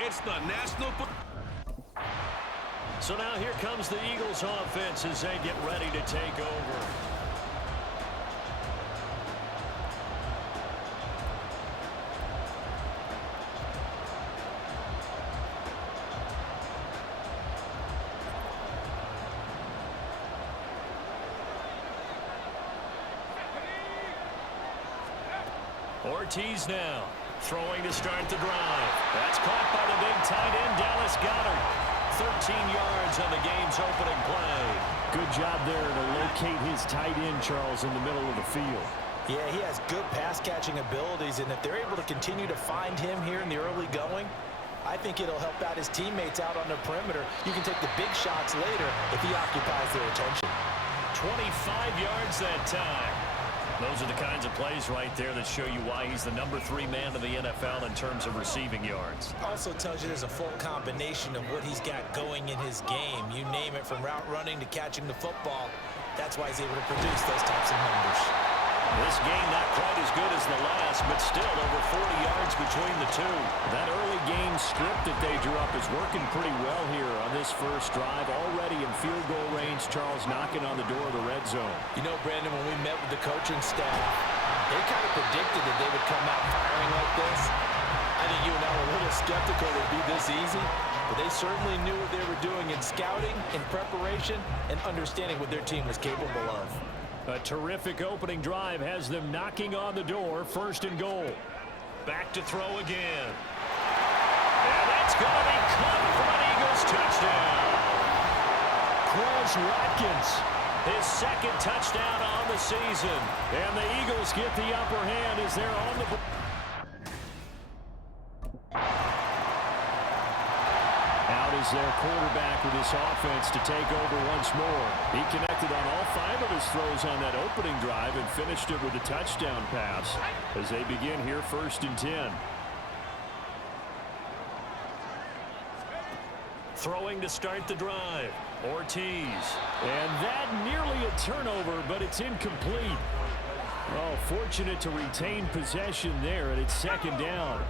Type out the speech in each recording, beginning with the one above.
It's the National So now here comes the Eagles offense as they get ready to take over. Ortiz now throwing to start the drive. That's caught by the big tight end, Dallas Goedert. 13 yards on the game's opening play. Good job there to locate his tight end, Charles, in the middle of the field. Yeah, he has good pass-catching abilities, and if they're able to continue to find him here in the early going, I think it'll help out his teammates out on the perimeter. You can take the big shots later if he occupies their attention. 25 yards that time. Those are the kinds of plays right there that show you why he's the #3 man in the NFL in terms of receiving yards. Also tells you there's a full combination of what he's got going in his game. You name it, from route running to catching the football. That's why he's able to produce those types of numbers. This game not quite as good as the last, but still over 40 yards between the two. That early game script that they drew up is working pretty well here on this first drive. Already in field goal range, Charles knocking on the door of the red zone. You know, Brandon, when we met with the coaching staff, they kind of predicted that they would come out firing like this. I think you and I were a little skeptical it would be this easy, but they certainly knew what they were doing in scouting, in preparation, and understanding what their team was capable of. A terrific opening drive has them knocking on the door, 1st and goal. Back to throw again. And that's going to be caught for an Eagles touchdown. Quez Watkins, his 2nd touchdown on the season. And the Eagles get the upper hand as they're on the board. Out is their quarterback with this offense to take over once more. He connected on all 5 of his throws on that opening drive and finished it with a touchdown pass as they begin here 1st and 10. Throwing to start the drive. Ortiz. And that nearly a turnover, but it's incomplete. Oh, fortunate to retain possession there, and it's 2nd down.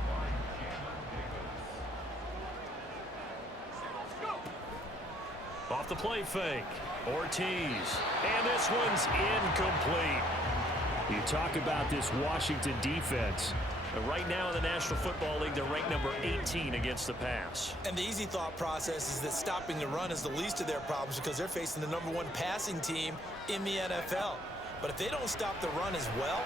Off the play fake. Ortiz. And this one's incomplete. You talk about this Washington defense. Right now in the National Football League, they're ranked number 18 against the pass. And the easy thought process is that stopping the run is the least of their problems because they're facing the #1 passing team in the NFL. But if they don't stop the run as well,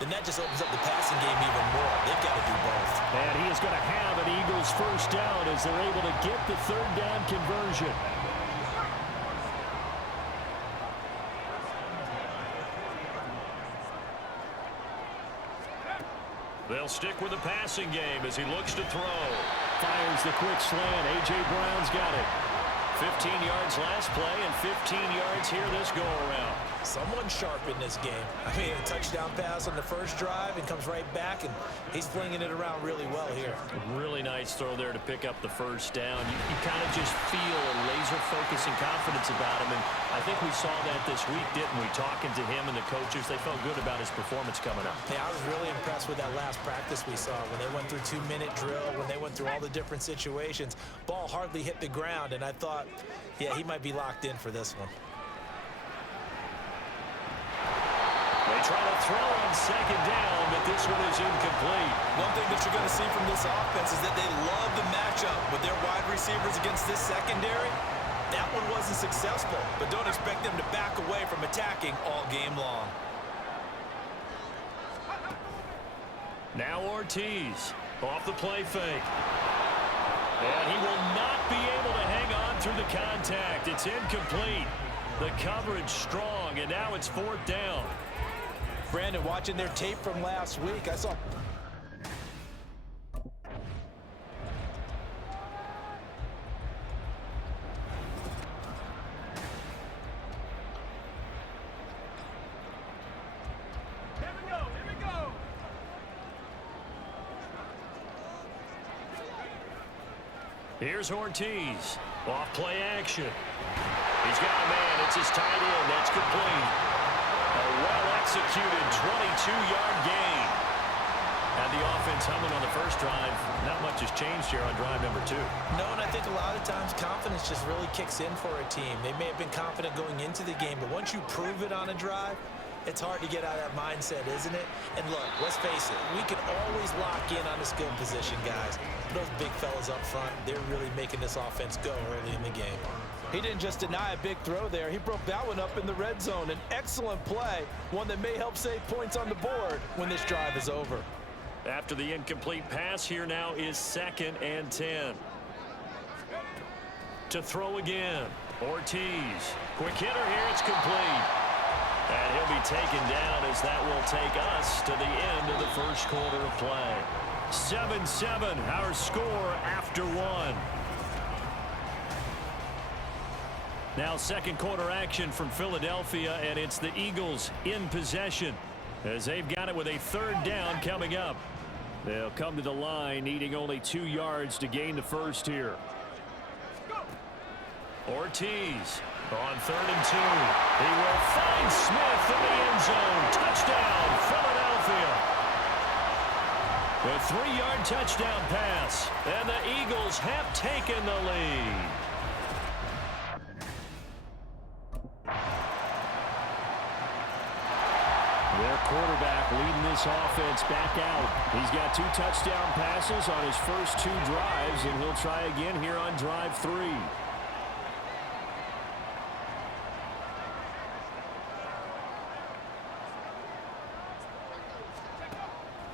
then that just opens up the passing game even more. They've got to do both. And he is going to have an Eagles 1st down as they're able to get the 3rd down conversion. They'll stick with the passing game as he looks to throw. Fires the quick slant. A.J. Brown's got it. 15 yards last play and 15 yards here this go-around. Someone sharp in this game. I mean, a touchdown pass on the first drive and comes right back, and he's flinging it around really well here. Really nice throw there to pick up the 1st down. You kind of just feel a laser focus and confidence about him, and I think we saw that this week, didn't we? Talking to him and the coaches, they felt good about his performance coming up. Yeah, I was really impressed with that last practice we saw when they went through 2-minute drill, when they went through all the different situations. Ball hardly hit the ground, and I thought, yeah, he might be locked in for this one. They try to throw on 2nd down, but this one is incomplete. One thing that you're going to see from this offense is that they love the matchup with their wide receivers against this secondary. That one wasn't successful, but don't expect them to back away from attacking all game long. Now Ortiz off the play fake. And he will not be able to hang on through the contact. It's incomplete. The coverage strong, and now it's 4th down. Brandon, watching their tape from last week, I saw... Here's Ortiz. Off play action. He's got a man. It's his tight end. That's complete. A well-executed 22-yard gain. Had the offense humming on the first drive. Not much has changed here on drive number 2. No, and I think a lot of times confidence just really kicks in for a team. They may have been confident going into the game, but once you prove it on a drive, it's hard to get out of that mindset, isn't it? And look, let's face it, we can always lock in on the skill position, guys. Those big fellas up front, they're really making this offense go early in the game. He didn't just deny a big throw there. He broke that one up in the red zone. An excellent play, one that may help save points on the board when this drive is over. After the incomplete pass, here now is 2nd and 10. To throw again, Ortiz. Quick hitter here, it's complete. And he'll be taken down as that will take us to the end of the first quarter of play. 7-7, our score after 1. Now second quarter action from Philadelphia, and it's the Eagles in possession as they've got it with a 3rd down coming up. They'll come to the line needing only 2 yards to gain the first here. Ortiz on 3rd and 2. He will find Smith in the end zone. Touchdown, Philadelphia. The 3-yard touchdown pass, and the Eagles have taken the lead. Their quarterback leading this offense back out. He's got 2 touchdown passes on his first 2 drives, and he'll try again here on drive 3.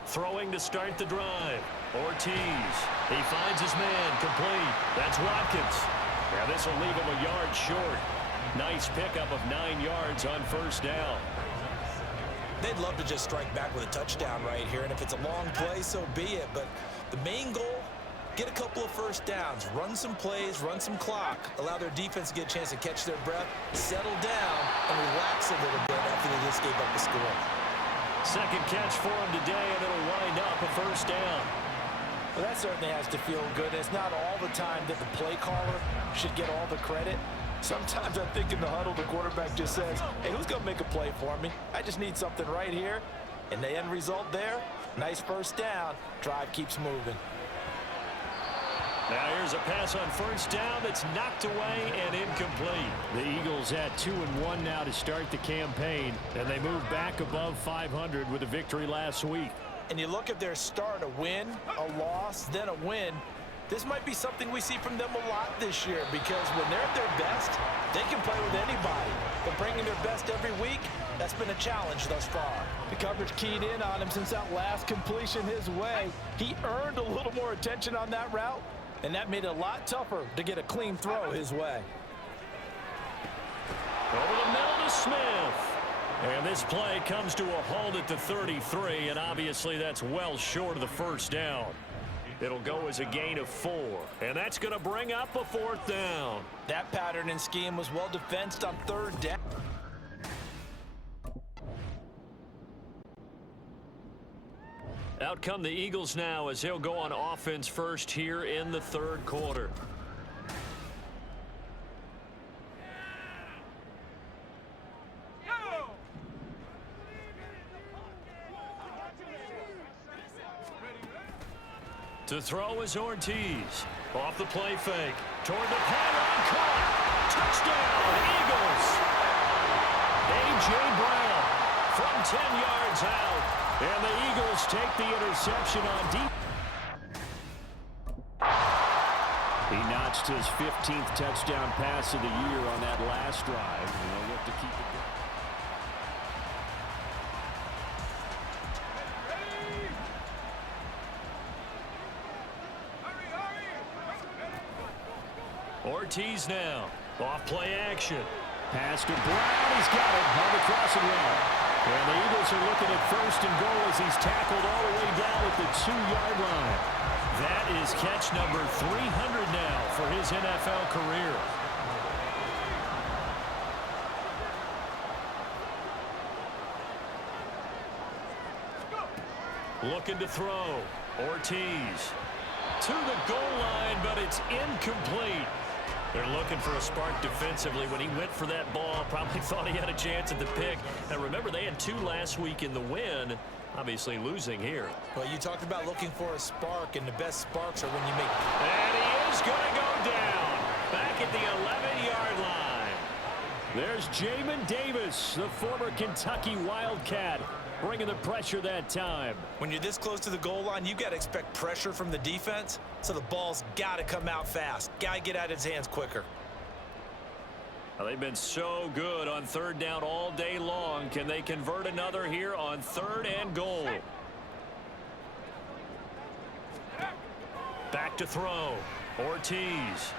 Throwing to start the drive. Ortiz. He finds his man complete. That's Watkins. Now this will leave him a yard short. Nice pickup of 9 yards on first down. They'd love to just strike back with a touchdown right here, and if it's a long play, so be it. But the main goal, get a couple of first downs, run some plays, run some clock, allow their defense to get a chance to catch their breath, settle down, and relax a little bit after they just gave up the score. Second catch for him today, and it'll wind up a first down. Well, that certainly has to feel good. It's not all the time that the play caller should get all the credit. Sometimes I think in the huddle, the quarterback just says, hey, who's going to make a play for me? I just need something right here. And the end result there, nice first down. Drive keeps moving. Now here's a pass on first down that's knocked away and incomplete. The Eagles at 2-1 now to start the campaign, and they move back above 500 with a victory last week. And you look at their start, a win, a loss, then a win. This might be something we see from them a lot this year, because when they're at their best, they can play with anybody. But bringing their best every week, that's been a challenge thus far. The coverage keyed in on him since that last completion his way. He earned a little more attention on that route, and that made it a lot tougher to get a clean throw his way. Over the middle to Smith. And this play comes to a halt at the 33, and obviously that's well short of the first down. It'll go as a gain of 4, and that's going to bring up a 4th down. That pattern and scheme was well defensed on 3rd down. Out come the Eagles now as they'll go on offense first here in the 3rd quarter. To throw is Ortiz. Off the play fake. Toward the pattern. Caught. Touchdown, Eagles. A.J. Brown from 10 yards out. And the Eagles take the interception on deep. He notched his 15th touchdown pass of the year on that last drive. And they'll look to keep it going. Ortiz now. Off play action. Pass to Brown. He's got it on the crossing route. And the Eagles are looking at 1st and goal as he's tackled all the way down at the 2-yard line. That is catch number 300 now for his NFL career. Looking to throw. Ortiz to the goal line, but it's incomplete. They're looking for a spark defensively. When he went for that ball, probably thought he had a chance at the pick. Now remember, they had 2 last week in the win. Obviously losing here. Well, you talked about looking for a spark, and the best sparks are when you make... And he is going to go down back at the 11-yard line. There's Jamin Davis, the former Kentucky Wildcat, bringing the pressure that time. When you're this close to the goal line, you got to expect pressure from the defense, so the ball's got to come out fast. Got to get out of his hands quicker. Well, they've been so good on third down all day long. Can they convert another here on 3rd and goal? Back to throw. Ortiz.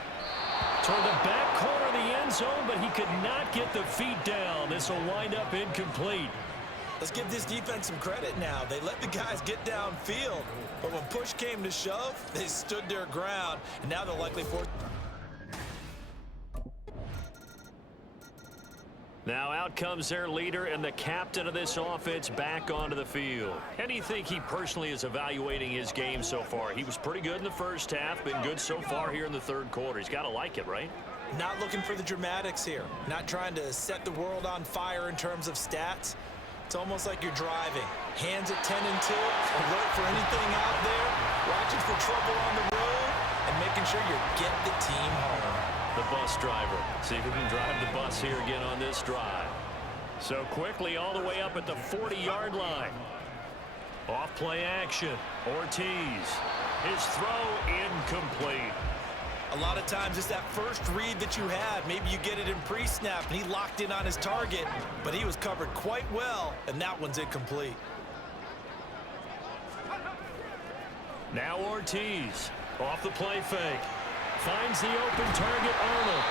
Toward the back corner of the end zone, but he could not get the feet down. This will wind up incomplete. Let's give this defense some credit now. They let the guys get downfield, but when push came to shove, they stood their ground, and now they're likely forced. Now out comes their leader and the captain of this offense back onto the field. How do you think he personally is evaluating his game so far? He was pretty good in the first half, been good so far here in the 3rd quarter. He's got to like it, right? Not looking for the dramatics here. Not trying to set the world on fire in terms of stats. It's almost like you're driving. Hands at 10 and 2, alert for anything out there, watching for trouble on the road, and making sure you get the team home. The bus driver. See if we can drive the bus here again on this drive. So quickly all the way up at the 40-yard line. Off play action. Ortiz. His throw incomplete. A lot of times it's that first read that you have. Maybe you get it in pre-snap, and he locked in on his target, but he was covered quite well, and that one's incomplete. Now Ortiz. Off the play fake. Finds the open target, Arnold.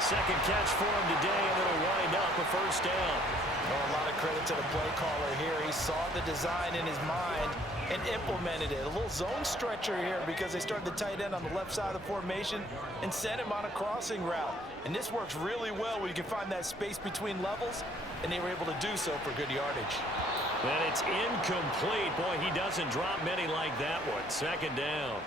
Second catch for him today, and it'll wind up a first down. Well, a lot of credit to the play caller here. He saw the design in his mind and implemented it. A little zone stretcher here because they started the tight end on the left side of the formation and sent him on a crossing route. And this works really well where you can find that space between levels, and they were able to do so for good yardage. And it's incomplete. Boy, he doesn't drop many like that one. Second down.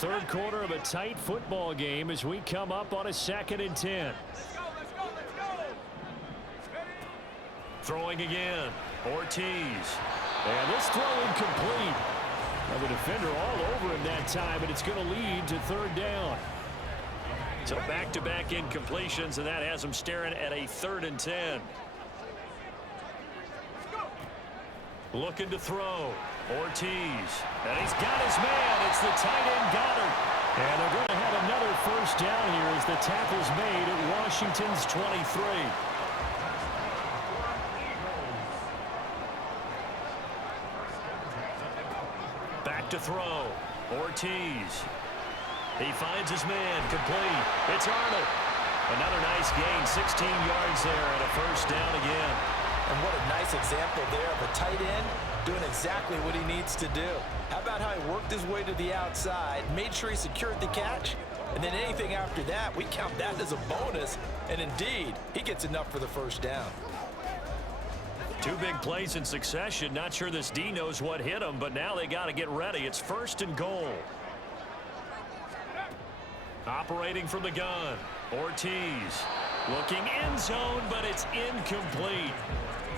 3rd quarter of a tight football game as we come up on a 2nd and 10. Throwing again. Ortiz. And this throw incomplete. Now the defender all over him that time, and it's going to lead to 3rd down. So back-to-back incompletions, and that has him staring at a 3rd and 10. Looking to throw. Ortiz. And he's got his man. It's the tight end Goddard. And they're going to have another first down here as the tackle's made at Washington's 23. Back to throw. Ortiz. He finds his man. Complete. It's Arnold. Another nice gain. 16 yards there and a first down again. And what a nice example there of a tight end doing exactly what he needs to do. How about how he worked his way to the outside, made sure he secured the catch, and then anything after that, we count that as a bonus. And indeed, he gets enough for the first down. 2 big plays in succession. Not sure this D knows what hit him, but now they got to get ready. It's 1st and goal. Operating from the gun. Ortiz. Looking end zone, but it's incomplete.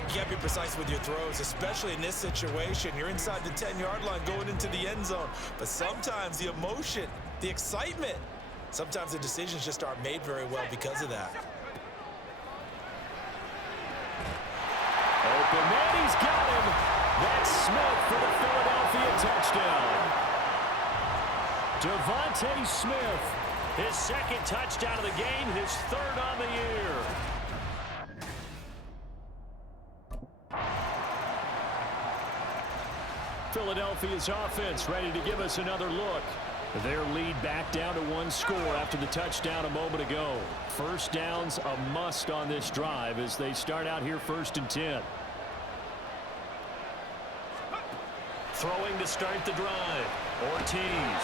You got to be precise with your throws, especially in this situation. You're inside the 10-yard line going into the end zone. But sometimes the emotion, the excitement, sometimes the decisions just aren't made very well because of that. Open man, he's got him. That's Smith for the Philadelphia touchdown. Devontae Smith. His 2nd touchdown of the game, his 3rd on the year. Philadelphia's offense ready to give us another look. Their lead back down to 1 score after the touchdown a moment ago. First down's a must on this drive as they start out here 1st and 10. Throwing to start the drive. Ortiz.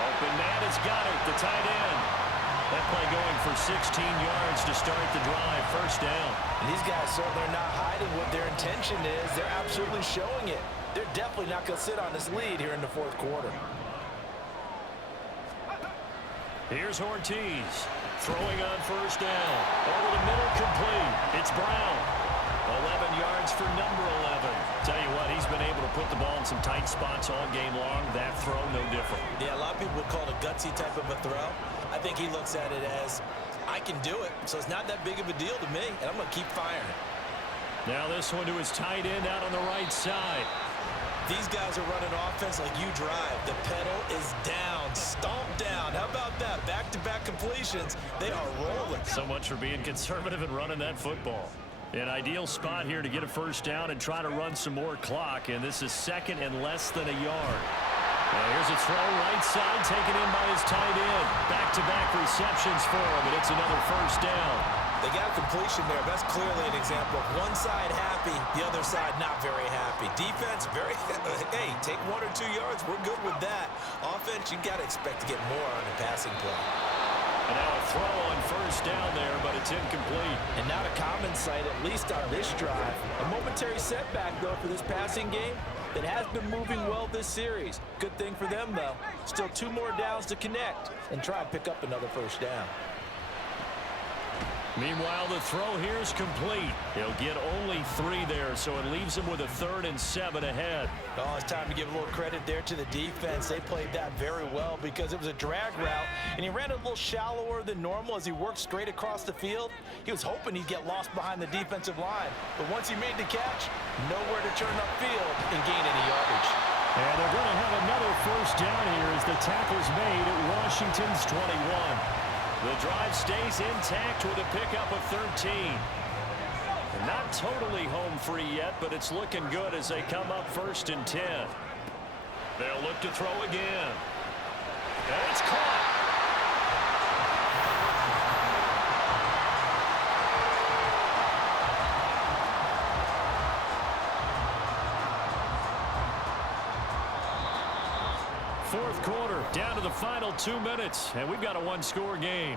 Open man has got it, the tight end. That play going for 16 yards to start the drive. First down. And these guys certainly are not hiding what their intention is. They're absolutely showing it. They're definitely not going to sit on this lead here in the 4th quarter. Here's Ortiz. Throwing on first down. Over the middle, complete. It's Brown. Well, that yards for number 11. Tell you what, he's been able to put the ball in some tight spots all game long. That throw, no different. Yeah, a lot of people would call it a gutsy type of a throw. I think he looks at it as, I can do it, so it's not that big of a deal to me, and I'm going to keep firing. Now this one to his tight end out on the right side. These guys are running offense like you drive. The pedal is down, stomped down. How about that? Back-to-back completions. They are rolling. So much for being conservative and running that football. An ideal spot here to get a first down and try to run some more clock, and this is second and less than a yard. Now here's a throw right side taken in by his tight end. Back-to-back receptions for him, and it's another first down. They got a completion there. That's clearly an example of one side happy, the other side not very happy. Defense, very, hey, take 1 or 2 yards. We're good with that. Offense, you got to expect to get more on the passing play. And now a throw on first down there, but it's incomplete. And not a common sight, at least on this drive. A momentary setback, though, for this passing game that has been moving well this series. Good thing for them, though. Still 2 more downs to connect and try and pick up another first down. Meanwhile, the throw here is complete. He'll get only 3 there, so it leaves him with a 3rd and 7 ahead. Oh, it's time to give a little credit there to the defense. They played that very well because it was a drag route, and he ran a little shallower than normal as he worked straight across the field. He was hoping he'd get lost behind the defensive line, but once he made the catch, nowhere to turn upfield and gain any yardage. And they're going to have another first down here as the tackle's made at Washington's 21. The drive stays intact with a pickup of 13. And not totally home free yet, but it's looking good as they come up 1st and 10. They'll look to throw again. And it's caught. Fourth quarter, down to the final 2 minutes, and we've got a 1-score game.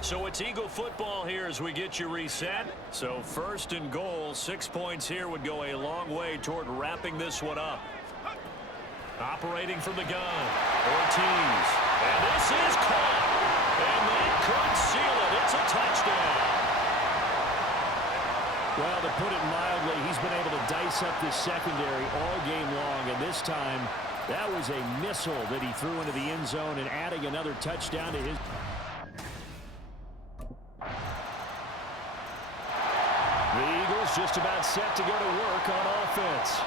So it's Eagle football here as we get you reset. So 1st and goal, 6 points here would go a long way toward wrapping this one up. Operating from the gun, Ortiz. And this is caught. And they could seal it. It's a touchdown. Well, to put it mildly, he's been able to dice up this secondary all game long, and this time that was a missile that he threw into the end zone and adding another touchdown to his. The Eagles just about set to go to work on offense.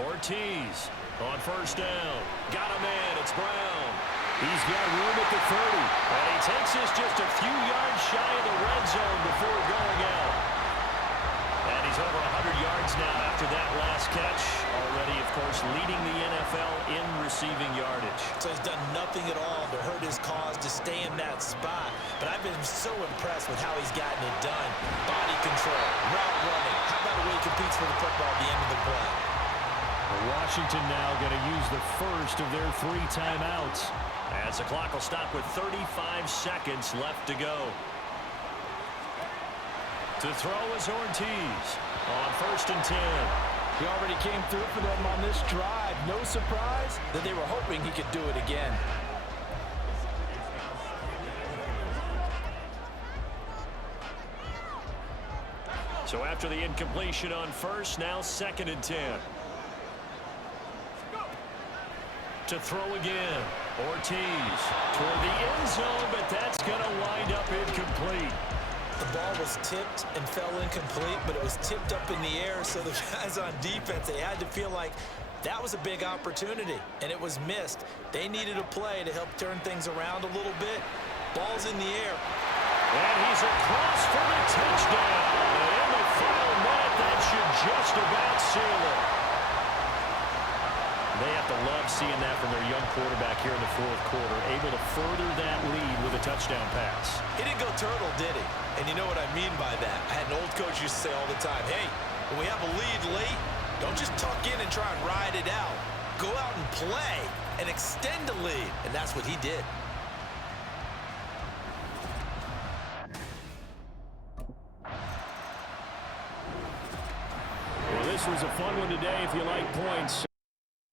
Ortiz on first down. Got a man. It's Brown. He's got room at the 30. And he takes this just a few yards shy of the red zone before going out. And he's over 100 yards now after that last catch. Already, of course, leading the NFL in receiving yardage. So he's done nothing at all to hurt his cause to stay in that spot. But I've been so impressed with how he's gotten it done. Body control, route running. How about the way he competes for the football at the end of the play? Washington now going to use the first of their 3 timeouts. As the clock will stop with 35 seconds left to go. To throw is Ortiz on 1st and 10. He already came through for them on this drive. No surprise that they were hoping he could do it again. So after the incompletion on first, now 2nd and 10. To throw again. Ortiz toward the end zone, but that's going to wind up incomplete. The ball was tipped and fell incomplete, but it was tipped up in the air, so the guys on defense, they had to feel like that was a big opportunity, and it was missed. They needed a play to help turn things around a little bit. Ball's in the air. And he's across for the touchdown. And in the final minute, that should just about seal it. They have to love seeing that from their young quarterback here in the 4th quarter, able to further that lead with a touchdown pass. He didn't go turtle, did he? And you know what I mean by that. I had an old coach used to say all the time, hey, when we have a lead late, don't just tuck in and try and ride it out. Go out and play and extend the lead. And that's what he did. This was a fun one today if you like points.